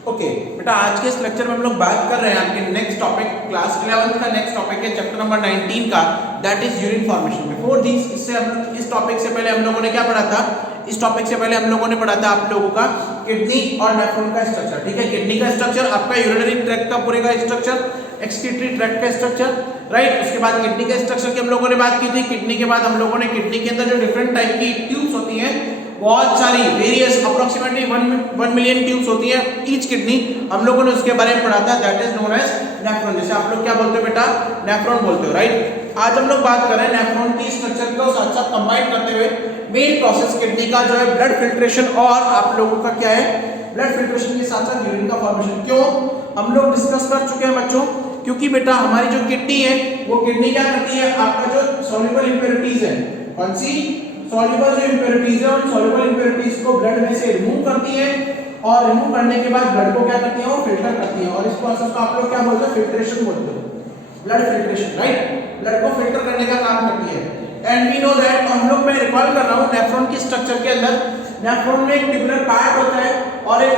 Okay बेटा, आज के इस लेक्चर में हम लोग बात कर रहे हैं आपके नेक्स्ट टॉपिक क्लास 11th का नेक्स्ट टॉपिक है चैप्टर नंबर 19 का, that is urine formation. Before this, इससे हम इस टॉपिक से पहले हम लोगों ने क्या पढ़ा था? इस टॉपिक से पहले हम लोगों ने पढ़ा था आप लोगों का किडनी और नेफ्रॉन का स्ट्रक्चर। ठीक है, किडनी का स्ट्रक्चर, आपका यूरिनरी ट्रैक्ट का पूरे का स्ट्रक्चर, एक्सक्रीटरी ट्रैक्ट का स्ट्रक्चर, राइट। उसके बाद किडनी के स्ट्रक्चर की हम लोगों ने बात की थी। किडनी के बाद हम लोगों ने किडनी के अंदर जो डिफरेंट टाइप की ट्यूब्स होती हैं, बहुत सारी वेरियस अप्रोक्सीमेटली 1 मिलियन ट्यूब्स होती है ईच किडनी, हम लोगों ने उसके बारे में पढ़ा था, that is known as nephron. जैसे आप लोग क्या बोलते हो बेटा? नेफ्रॉन बोलते हो, राइट। आज हम लोग बात कर रहे हैं नेफ्रॉन की स्ट्रक्चर को साथ साथ कंबाइन करते हुए मेन प्रोसेस किडनी का जो है ब्लड फिल्ट्रेशन, और आप लोगों का क्या है ब्लड फिल्ट्रेशन के साथ साथ यूरिन का फॉर्मेशन। क्यों हम लोग डिस्कस कर चुके हैं बच्चों? क्योंकि बेटा हमारी जो किडनी है वो किडनी क्या करती है, आपका जो सॉल्युबल इंप्योरिटीज है, कौन सी सॉल्युबल जो इंप्योरिटीज है, उन सॉल्युबल इंप्योरिटीज को ब्लड में से रिमूव करती है, और रिमूव करने के बाद ब्लड को क्या करती है, वो फिल्टर करती है, और इस प्रोसेस को आप लोग क्या बोलते हो? फिल्ट्रेशन बोलते हो, ब्लड फिल्ट्रेशन, राइट। ब्लड को फिल्टर करने का काम करती है। एंड वी नो दैट, और हम लोग मैं रिकॉल कर रहा हूं नेफ्रॉन की स्ट्रक्चर के अंदर, नेफ्रॉन में एक ट्यूबुलर पार्ट होता है और एक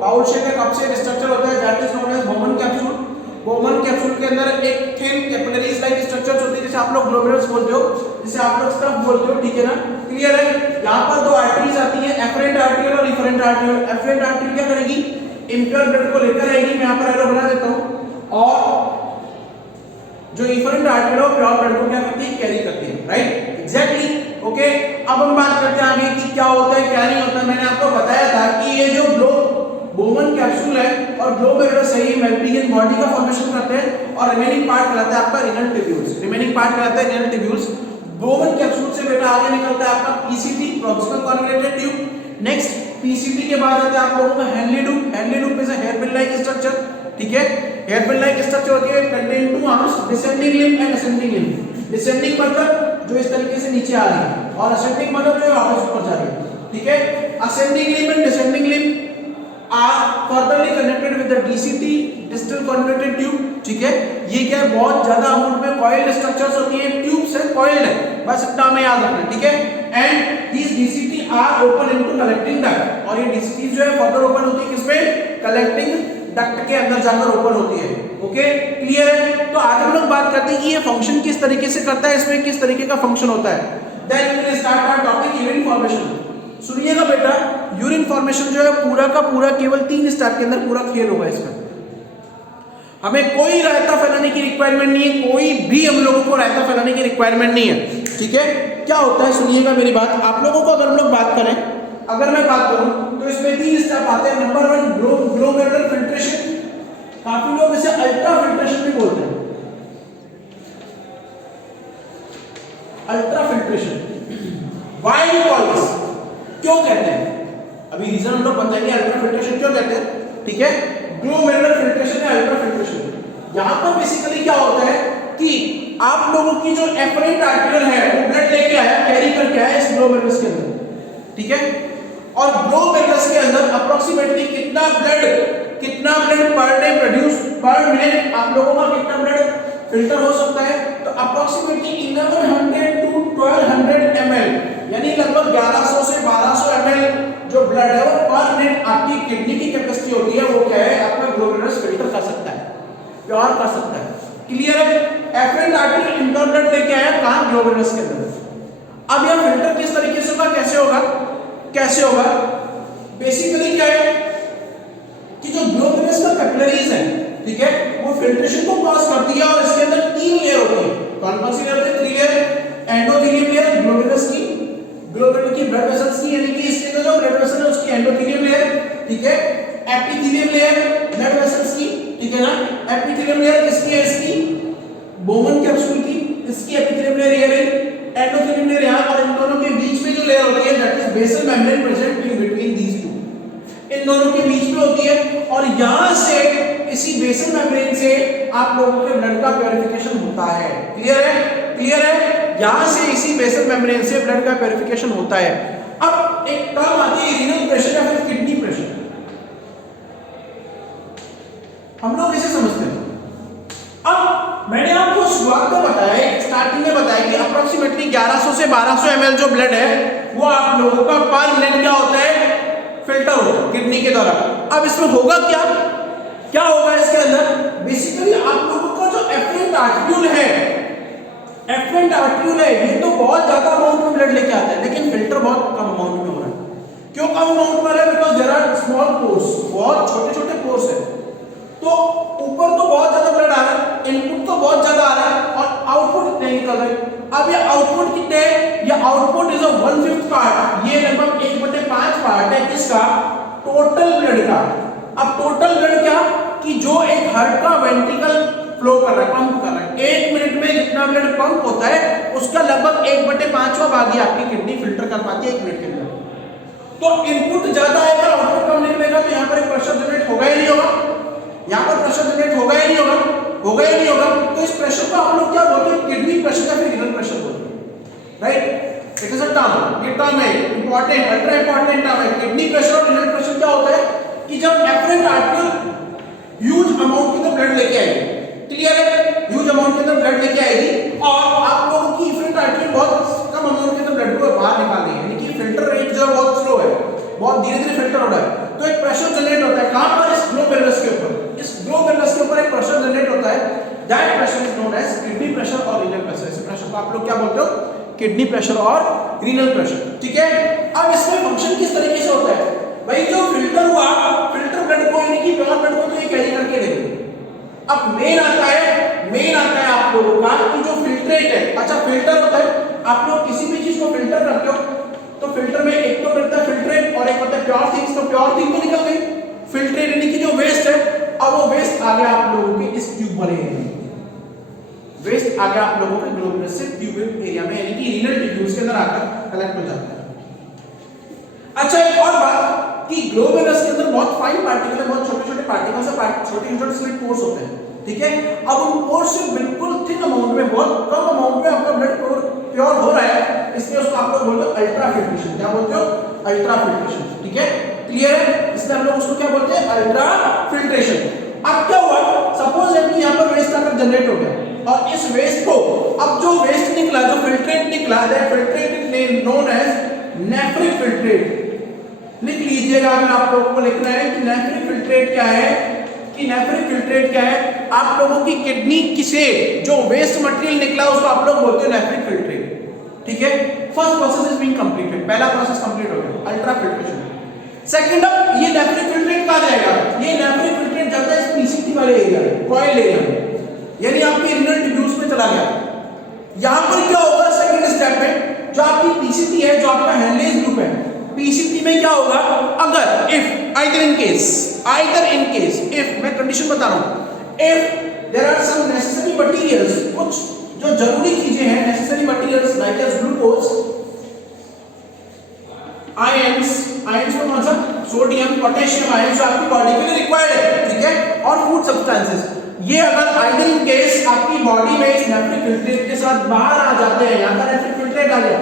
बाउल शेप का कप शेप स्ट्रक्चर होता है, that is known as Bowman capsule. Bowman capsule के अंदर एक थिन कैपिलरीज लाइक स्ट्रक्चर्स होती है, जिसे आप लोग ग्लोमेरुलस बोलते हो, जिसे आप लोग स्टफ बोलते हो, ठीक है ना? क्लियर है? यहाँ पर दो आर्टरीज आती है, एफरेंट आर्टरियल और इफरेंट आर्टरियल। एफरेंट आर्टरी क्या करेगी? इंप्योर ब्लड को लेकर आएगी, मैं यहाँ पर एरो बना देता हूँ, और जो इफरेंट आर्टरी है प्योर ब्लड को क्या करती है? कैरी करती है, राइट, एग्जैक्टली। ओके, अब हम बात करते हैं आगे कि क्या होता है क्या नहीं होता। मैंने आपको बताया था कि ये जो बोमन कैप्सूल है और ग्लोमेरुलस है, ये मेम्ब्रेन बॉडी का फॉर्मेशन करते हैं, और रिमेनिंग पार्ट कहलाता है आपका रिनल ट्यूब्यूल्स। रिमेनिंग पार्ट कहलाता है रिनल ट्यूब्यूल्स। बोमन कैप्सूल से बेटा आगे निकलता है आपका PCT, proximal कन्वॉल्यूटेड tube. Next PCT के बाद आता है आप लोगों का Henley loop. Henley loop is a hairpin like structure, ठीक है। हेयरपिन लाइक स्ट्रक्चर होती है, contain two arms, descending limb and ascending limb. Descending मतलब जो इस तरीके से नीचे आ रही है, और असेंडिंग मतलब जो वापस ऊपर जा रही है, ठीक है। Ascending limb and descending limb are furtherly connected with the DCT, distal convoluted tube, ठीक है। ये क्या है, बहुत ज्यादा अमाउंट में कॉइल्ड स्ट्रक्चर्स होती है, ट्यूब्स है, कॉइल्ड है, बस इतना हमें याद रखना है, ठीक है। And these DCT are open into collecting duct, और ये DCT जो है फर्दर ओपन होती है किसमें? कलेक्टिंग डक्ट के अंदर जाकर ओपन होती है। ओके, क्लियर है? तो आज हम लोग बात करते हैं कि ये फंक्शन किस तरीके से करता है, इसमें किस तरीके का फंक्शन होता है। Then we will start our topic urine formation. सुनिएगा बेटा, यूरिन फॉर्मेशन जो है पूरा का पूरा केवल 3 स्टेप के अंदर पूरा खेल होगा। इसमें हमें कोई रायता फैलाने की रिक्वायरमेंट नहीं है, कोई भी हम लोगों को रायता फैलाने की रिक्वायरमेंट नहीं है, ठीक है। क्या होता है सुनिएगा मेरी बात, आप लोगों को अगर हम लोग बात करें, अगर मैं बात करूं तो इसमें 3 स्टेप आते हैं। नंबर 1 ग्लोमेरुलर फिल्ट्रेशन, काफी लोग इसे अल्ट्रा फिल्ट्रेशन भी बोलते हैं। Ultra filtration, why we call this, क्यों कहते हैं? अभी रीजन हम लोग बताएंगे अल्ट्रा फिल्ट्रेशन क्यों कहते हैं, ठीक है। ग्लोमेरुलर फिल्ट्रेशन या अल्ट्रा फिल्ट्रेशन, यहां पर बेसिकली क्या होता है कि आप लोगों की जो एफरेंट आर्टरियल है वो ब्लड लेके आया, कैरी करके आया इस ग्लोमेरुलस के अंदर, ठीक है। और ग्लोमेरुलस के अंदर अप्रोक्सीमेटली कितना ब्लड पर डे प्रोड्यूस, पर मिनट आप लोगों का कितना ब्लड फिल्टर हो सकता है? तो अप्रोक्सीमेटली 1100 टू 1200 ml, यानी लगभग 1100 से 1200 ml जो ब्लड है वो पर मिनट आपकी किडनी की कैपेसिटी होती है, वो क्या है आपका ग्लोमेरुलस फिल्टर कर सकता है, प्योर कर सकता है। क्लियर है? एफरेंट आर्टरी इंटर ब्लड लेके आया कहां? ग्लोमेरुलस के अंदर। अब यह फिल्टर किस तरीके से होगा, कैसे होगा? बेसिकली क्या है कि जो ग्लोमेरुलस का कैपिलरीज है, ठीक है, वो फिल्ट्रेशन को क्रॉस करती है, और इसके अंदर 3 लेयर होती है। कौन सी लेयर होती है? 3 लेयर। एंडोथेलियम लेयर ग्लोमेरुलस की, ग्लोमेरुलर की ब्लड वेसल्स की, यानी कि इसके अंदर जो ब्लड वेसल है उसकी एंडोथेलियम लेयर, ठीक है। एपिथेलियम लेयर ब्लड वेसल्स की, ठीक है ना। एपिथेलियम लेयर किसकी है? इसकी बोमन कैप्सूल की, इसकी एपिथेलियम लेयर ये रही, एंडोथेलियम लेयर यहां, और इन दोनों के बीच में जो लेयर होती है that is basal membrane present in between these two, इन दोनों के बीच में होती है, और यहां से इसी बेसल मेम्ब्रेन से आप लोगों के ब्लड का प्यूरिफिकेशन होता है। क्लियर है? क्लियर है? यहां से इसी बेसल मेम्ब्रेन से ब्लड का प्यूरिफिकेशन होता है। अब एक टर्म आती है रीनल प्रेशर या फिर किडनी प्रेशर, हम लोग इसे समझते हैं। अब मैंने आपको शुरुआत में बताया, स्टार्टिंग में बताया कि अप्रोक्सीमेटली 1100 से 1200 ml जो ब्लड है वो आप लोगों का पर मिनट क्या होता है? फिल्टर होता है। किडनी के द्वारा। अब इसमें होगा क्या, क्या होगा इसके अंदर, बेसिकली आप लोगों का जो एफरेंट आर्टरियूल है, एफरेंट आर्टरियूल है, ये तो बहुत ज्यादा अमाउंट में ब्लड लेके आता है, लेकिन फिल्टर बहुत कम अमाउंट में हो रहा है। क्यों कम अमाउंट में हो रहा है? Because there are small pores, बहुत छोटे छोटे पोर्स है। तो ऊपर तो बहुत ज्यादा ब्लड आ रहा है, इनपुट तो बहुत ज्यादा आ रहा है और आउटपुट नहीं निकल रहा है। अब ये आउटपुट कितने है, ये आउटपुट इज 1/5 पार्ट, ये लगभग 1/5 पार्ट है किसका, टोटल ब्लड का। अब टोटल ब्लड क्या कि जो एक हार्ट का वेंट्रिकल फ्लो कर रहा है, पंप कर रहा है, 1 मिनट में जितना ब्लड पंप होता है उसका लगभग 1/5वां भाग ही आपकी किडनी फिल्टर कर पाती है 1 मिनट के अंदर। तो इनपुट ज्यादा आएगा, आउटपुट कम निकलेगा, तो यहाँ पर एक प्रेशर जनरेट होगा ही नहीं होगा, यहाँ पर प्रेशर जनरेट होगा ही नहीं होगा, होगा ही नहीं होगा। तो इस प्रेशर को आप लोग क्या बोलते हैं, किडनी प्रेशर या फिर रीनल प्रेशर बोलते हैं, right. It is a term, ये टर्म है इंपॉर्टेंट, अल्ट्रा इंपॉर्टेंट टर्म है। किडनी प्रेशर और रीनल प्रेशर क्या होता है कि जब एफरेंट आर्टरियल ह्यूज अमाउंट के अंदर ब्लड लेके आएगी, क्लियर है, ह्यूज अमाउंट के अंदर ब्लड लेके आएगी और आप लोगों की एफरेंट आर्टरियल बहुत कम अमाउंट के अंदर ब्लड को बाहर निकाल देगी, यानी कि फिल्टर रेट जो है बहुत स्लो है, बहुत धीरे धीरे फिल्टर हो रहा है। तो एक प्रेशर जनरेट होता है, कहां पर, इस ग्लोमेरुलस के ऊपर, इस ग्लोमेरुलस के ऊपर एक प्रेशर जनरेट होता है, that pressure is known as kidney pressure और रीनल प्रेशर। इस प्रेशर को आप लोग क्या बोलते हो, किडनी प्रेशर और रीनल प्रेशर, ठीक है। अब इसमें फंक्शन किस तरीके से होता है भाई, जो फिल्टर हुआ, फिल्टर ब्लड को यानी कि प्योर ब्लड को तो ये कैरी करके लेंगे। अब मेन आता है आप लोगों का कि जो फिल्ट्रेट है, अच्छा फिल्टर होता है, आप लोग किसी भी चीज को फिल्टर करते हो तो फिल्टर में एक तो रहता है फिल्ट्रेट और एक होता है प्योर थिंग्स। तो प्योर थिंग तो निकल गई, फिल्ट्रेट यानी कि जो वेस्ट है, अब वो वेस्ट आ गया आप लोगों के इस ट्यूब वाले एरिया में, वेस्ट आ गया आप लोगों के ग्लोमेरुलस से ट्यूब एरिया में, यानी कि रीनल टिश्यूज के अंदर आकर कलेक्ट हो जाता है। अच्छा एक और बात कि ग्लोमेरुलस के अंदर बहुत फाइन पार्टिकल है, बहुत छोटे छोटे पार्टिकल्स है, छोटे छोटे स्लिट पोर्स होते हैं, ठीक है। अब उन पोर्स से बिल्कुल थिन अमाउंट में, बहुत कम अमाउंट में आपका ब्लड प्योर हो रहा है, इसलिए उसको आप लोग बोलते हो अल्ट्रा फिल्ट्रेशन। क्या बोलते हो, अल्ट्रा फिल्ट्रेशन, ठीक है, क्लियर है। इसलिए हम लोग उसको क्या बोलते हैं, अल्ट्रा फिल्ट्रेशन। अब क्या हुआ, सपोज कि यहाँ पर वेस्ट आकर जनरेट हो गया और इस वेस्ट को, अब जो वेस्ट निकला, जो फिल्ट्रेट निकला, that filtrate is known as nephric filtrate. लिख लीजिएगा, अगर आप लोगों को लिखना है कि नेफ्रिक फिल्ट्रेट क्या है, कि नेफ्रिक फिल्ट्रेट क्या है, आप लोगों की किडनी किसे जो वेस्ट मटेरियल निकला उसको आप लोग बोलते हो नेफ्रिक फिल्ट्रेट, ठीक है। First process is being completed, पहला प्रोसेस कंप्लीट हो गया, अल्ट्रा फिल्ट्रेशन। सेकंड अप, ये नेफ्रिक फिल्ट्रेट कहां जाएगा, ये नेफ्रिक फिल्ट्रेट जाता है इस पीसीटी वाले एरिया में, कॉइल एरिया में, यानी आपके रीनल टिश्यूज में चला गया। यहां पर क्या होगा सेकंड स्टेप में, जो आपकी पीसीटी है, जो आपका हेनलेज ग्रुप है, पीसीटी में क्या होगा, अगर if either in case if, मैं कंडीशन बता रहा हूं, if there are some necessary materials, कुछ जो जरूरी चीजें हैं, necessary materials like as glucose, ions में कौन सा, सोडियम, पोटेशियम आयंस जो आपकी बॉडी के लिए रिक्वायर्ड है, ठीक है, और फूड सब्सटेंसेस, ये अगर आइदर इन केस आपकी बॉडी में इस नेफ्रिक फिल्ट्रेट के साथ बाहर आ जाते हैं, यहां पर नेफ्रिक फिल्ट्रेट आ गया,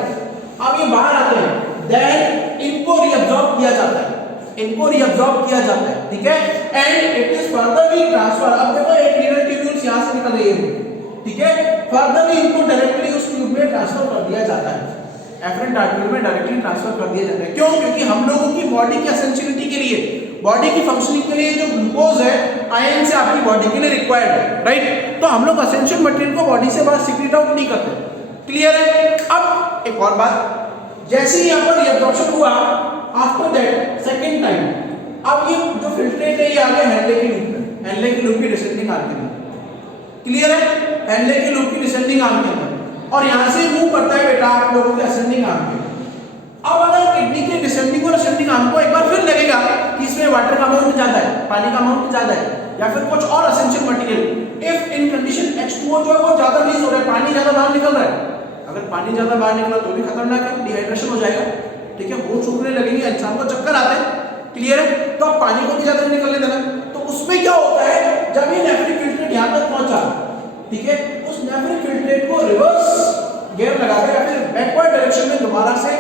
अब ये बाहर आते हैं, देन इनको रीअब्सॉर्ब किया जाता है, ठीक है, and it is furtherly transfer. अब देखो एक रीनल ट्यूब्यूल्स यहां से निकल रही है, ठीक है, फर्दरली इनको डायरेक्टली उस ट्यूब में ट्रांसफर कर दिया जाता है, एफरेंट आर्टरियल में डायरेक्टली ट्रांसफर कर दिया जाता है। क्यों, क्योंकि हम लोगों की बॉडी की एसेंशियलिटी के लिए, बॉडी की फंक्शनिंग के लिए जो ग्लूकोज है, आयन से आपकी बॉडी के लिए रिक्वायर्ड है, राइट। तो हम लोग एसेंशियल मटेरियल को बॉडी से बाहर सीक्रेट आउट नहीं करते, क्लियर है। अब एक और बात, जैसे ही यहाँ पर रिअब्सॉर्प्शन हुआ, आफ्टर दैट सेकंड टाइम, अब ये जो फिल्ट्रेट है ये आ गया हेनले के लूप में, हेनले के लूप की डिसेंडिंग आर्म के अंदर, क्लियर है, हेनले के लूप की डिसेंडिंग आर्म के अंदर, और यहां से मूव करता है बेटा आप लोगों के असेंडिंग आर्म पे। अब अगर किडनी के डिसेंडिंग और असेंडिंग आर्म को एक बार फिर लगेगा कि इसमें वाटर का अमाउंट ज्यादा है, पानी का अमाउंट ज्यादा है, या फिर कुछ और essential material, if in condition H2O जो है वो ज्यादा रिलीज हो रहा है, पानी ज्यादा बाहर निकल रहा है, अगर पानी ज्यादा बाहर निकला तो भी खतरनाक है, डिहाइड्रेशन हो जाएगा, ठीक है, होश उड़ने लगेंगे, इंसान को चक्कर आते हैं, क्लियर है। तो अब पानी को भी ज्यादा निकलने देना, तो उसमें क्या होता है, जब ये नेफ्रिक फिल्ट्रेट यहां तक पहुंचा, ठीक है, उस नेफ्रिक फिल्ट्रेट को रिवर्स गियर लगाकर या फिर बैकवर्ड डायरेक्शन में दोबारा से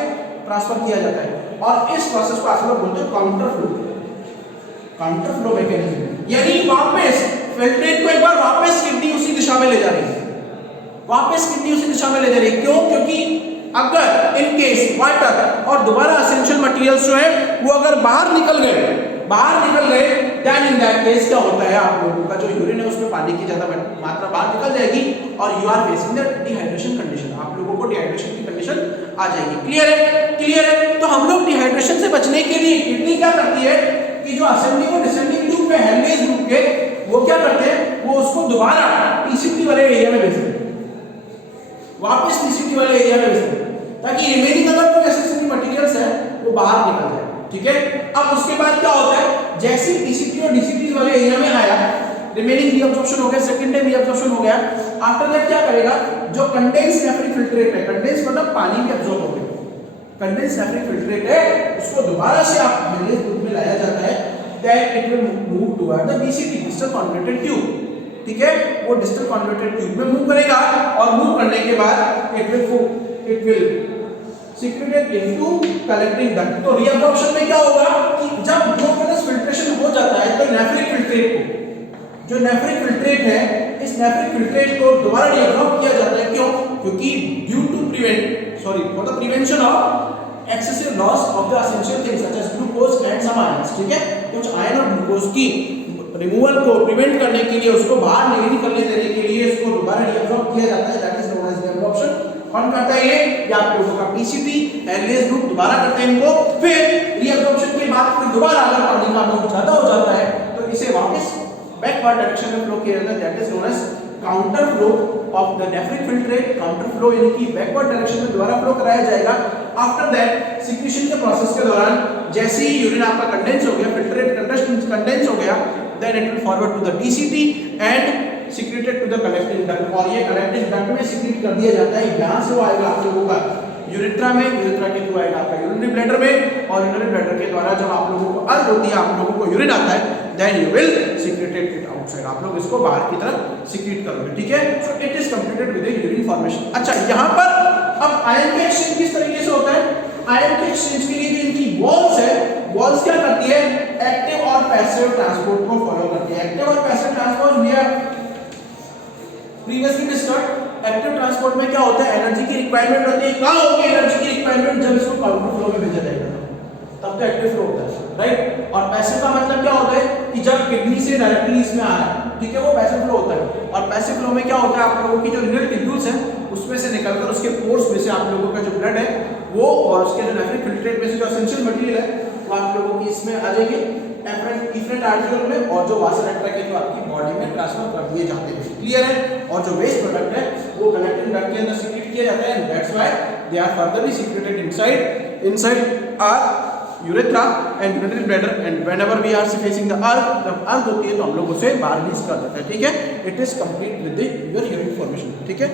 ट्रांसफर किया जाता है, और इस प्रोसेस को आप लोग बोलते हैं काउंटर फ्लो मैकेनिज्म, यानी वापस फिल्ट्रेट को एक बार वापस किडनी उसी दिशा में ले जा रही है, क्यों, क्योंकि अगर इन केस वाटर और दोबारा एसेंशियल मटेरियल्स जो है वो अगर बाहर निकल गए बाहर निकल गए, देन इन दैट केस क्या होता है, आप लोगों का जो यूरिन है उसमें पानी की ज्यादा मात्रा बाहर निकल जाएगी और you are facing the dehydration condition, आप लोगों को डिहाइड्रेशन की कंडीशन आ जाएगी। क्लियर है? क्लियर है? तो हम लोग डिहाइड्रेशन से बचने के लिए किडनी क्या करती है कि जो असेंडिंग और डिसेंडिंग ट्यूब में हेलवेज ग्रुप के वो क्या करते हैं, वो उसको दोबारा पीसीटी वाले एरिया में भेजते हैं, वापस पीसीटी वाले एरिया में भेजते हैं, ताकि रिमेनिंग अगर कोई एसेंशियल मटेरियल्स है वो बाहर निकल जाए। ठीक है, अब उसके बाद क्या होता है, जैसे पीसीटी और डीसीटी वाले एरिया में आया, रिमेनिंग रीअब्जॉर्प्शन हो गया, सेकंड टाइम रीअब्जॉर्प्शन हो गया, आफ्टर दैट क्या करेगा, जो कंडेंस नेफ्रिक फिल्ट्रेट है, कंडेंस मतलब पानी भी अब्सॉर्ब हो गया, कंडेंस नेफ्रिक फिल्ट्रेट है, उसको दोबारा से आप हेलवेज ग्रुप में लाया जाता है, that it will move toward the DCT, distal कन्वॉल्यूटेड tube. ठीक है, वो डिस्टल कन्वॉल्यूटेड ट्यूब में मूव करेगा और मूव करने के बाद it will secreted into collecting duct. तो रीअब्जॉर्प्शन में क्या होगा कि जब ग्लूकोज फिल्ट्रेशन हो जाता है तो नेफ्रिक फिल्ट्रेट को, जो नेफ्रिक फिल्ट्रेट है, इस नेफ्रिक फिल्ट्रेट को दोबारा रीअब्जॉर्ब किया जाता है। क्यों? क्योंकि due to for the prevention of excessive loss of the essential things such as glucose and some ions. ठीक है, कुछ आयन और ग्लूकोज की रिमूवल को प्रिवेंट करने के लिए, उसको बाहर नहीं निकलने देने के लिए उसको दोबारा रीअब्जॉर्ब किया जाता है, that is known as reabsorption. कौन करता है ये? या आप लोगों का पीसीटी हेलवेज ग्रुप दोबारा करते हैं इनको, फिर रीअब्जॉर्प्शन के बाद फिर दोबारा अगर पानी का अमाउंट ज्यादा हो जाता है तो इसे वापस बैकवर्ड डायरेक्शन में फ्लो किया जाता है, that is known as counter flow of the nephric filtrate. Counter flow यानी कि बैकवर्ड डायरेक्शन में दोबारा फ्लो कराया जाएगा। आफ्टर दैट सिक्रीशन के प्रोसेस के दौरान जैसे ही यूरिन आपका कंडेंस हो गया, फिल्ट्रेट कंडेंस हो गया, then it will forward to the DCT and secreted to the collecting duct, और ये कलेक्टिंग डक्ट में सीक्रेट कर दिया जाता है। यहां से वो आएगा आप लोगों का यूरेथ्रा में, यूरेथ्रा के थ्रू आएगा आपका यूरिनरी ब्लैडर में, और यूरिनरी ब्लैडर के द्वारा जब आप लोगों को अर्ज होती है, आप लोगों को यूरिन आता है, then you will secreted it outside, आप लोग इसको बाहर की तरफ सीक्रेट करोगे। ठीक है, so it is completed with the urine formation. अच्छा, यहां पर अब आयन का एक्सचेंज किस तरीके से होता है? आयन के एक्सचेंज के लिए जो इनकी वॉल्स है, वॉल्स क्या करती है, एक्टिव और पैसिव ट्रांसपोर्ट को फॉलो करती है। एक्टिव और passive transport we are previously discussed. Active transport में क्या होता है, एनर्जी की रिक्वायरमेंट होती है। कहां होगी एनर्जी की रिक्वायरमेंट? जब इसको काउंटर फ्लो में भेजा जाएगा तब तो एक्टिव फ्लो होता है, राइट। और पैसिव का मतलब क्या होता है कि जब किडनी से डायरेक्टली इसमें आ रहा है, ठीक है, वो पैसिव फ्लो होता है। और पैसिव फ्लो में क्या होता है, आप लोगों की जो रिनल टिब्यूल्स हैं उसमें से निकलकर उसके पोर्स में से आप लोगों का जो ब्लड है वो, और उसके जो नेफ्रिक फिल्ट्रेट में से जो एसेंशियल मटेरियल है वो आप लोगों की इसमें आ जाएगी एफरेंट आर्टिकल में, और जो वासर एक्ट्रा के जो आपकी बॉडी में ट्रांसफर कर दिए जाते हैं। क्लियर है? और जो वेस्ट प्रोडक्ट है वो कलेक्टिंग डक्ट के अंदर सीक्रेट किया जाता है, and that's why they are furtherly secreted inside our urethra and urinary bladder, and whenever we are facing the earth, जब अर्थ होती है तो हम लोग उसे बाहर रिलीज कर देते हैं। ठीक है, it is complete with your urine formation. ठीक है।